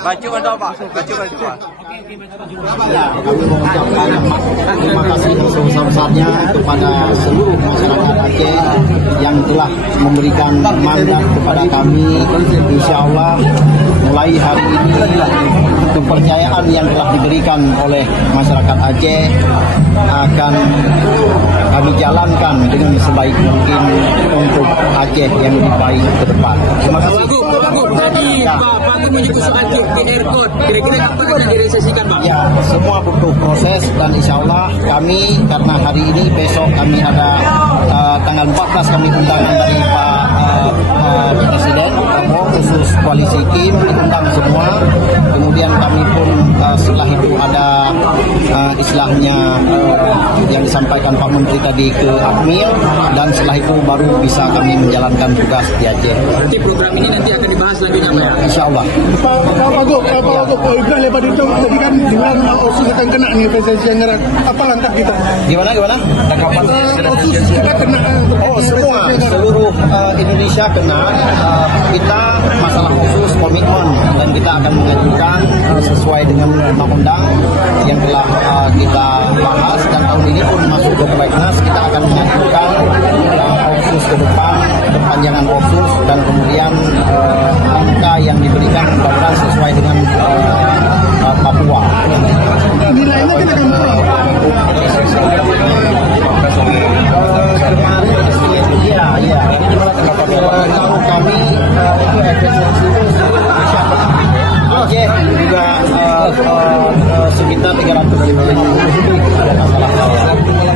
Baju ada Pak? Baju Pak. Ya, kami mengucapkan terima kasih sebesar-besarnya kepada seluruh masyarakat Aceh yang telah memberikan mandat kepada kami. Insya Allah mulai hari ini kepercayaan yang telah diberikan oleh masyarakat Aceh akan kami jalankan dengan sebaik mungkin untuk Aceh yang lebih baik ke depan. Terima kasih. Tadi Pak menyebut Aceh ke airport, kira-kira kapan akan direalisasikan Pak? Ya, semua butuh proses dan insya Allah kami karena hari ini besok kami ada tanggal 14 kami undangan dari Pak Presiden Prabowo khusus koalisi Kim diundang semua. Kemudian kami pun setelah itu ada istilahnya yang disampaikan Pak Menteri tadi ke Akmil dan setelah itu baru bisa kami menjalankan tugas di Aceh. Berarti program ini nanti akan dibahas selanjutnya Pak ya? Insya Allah. Pak Wagub, Ibrahim lepas itu tadi kan bilang OSIS akan kena nih PSSI yang ngerak. Apa langkah kita? Gimana? OSIS kita kena. Semua seluruh Indonesia kena. Kita masalah khusus komitmen dan kita akan mengajukan sesuai dengan undang-undang yang telah kita bahas dan tahun ini pun masuk ke prolegnas kita akan mengajukan khusus ke depan perpanjangan khusus dan kemudian angka yang diberikan mudah-mudahan sesuai dengan Papua. Nilainya kita akan Iya. Tahu kami itu efisiensi Aceh juga sekitar 300 ribu ada masalah kita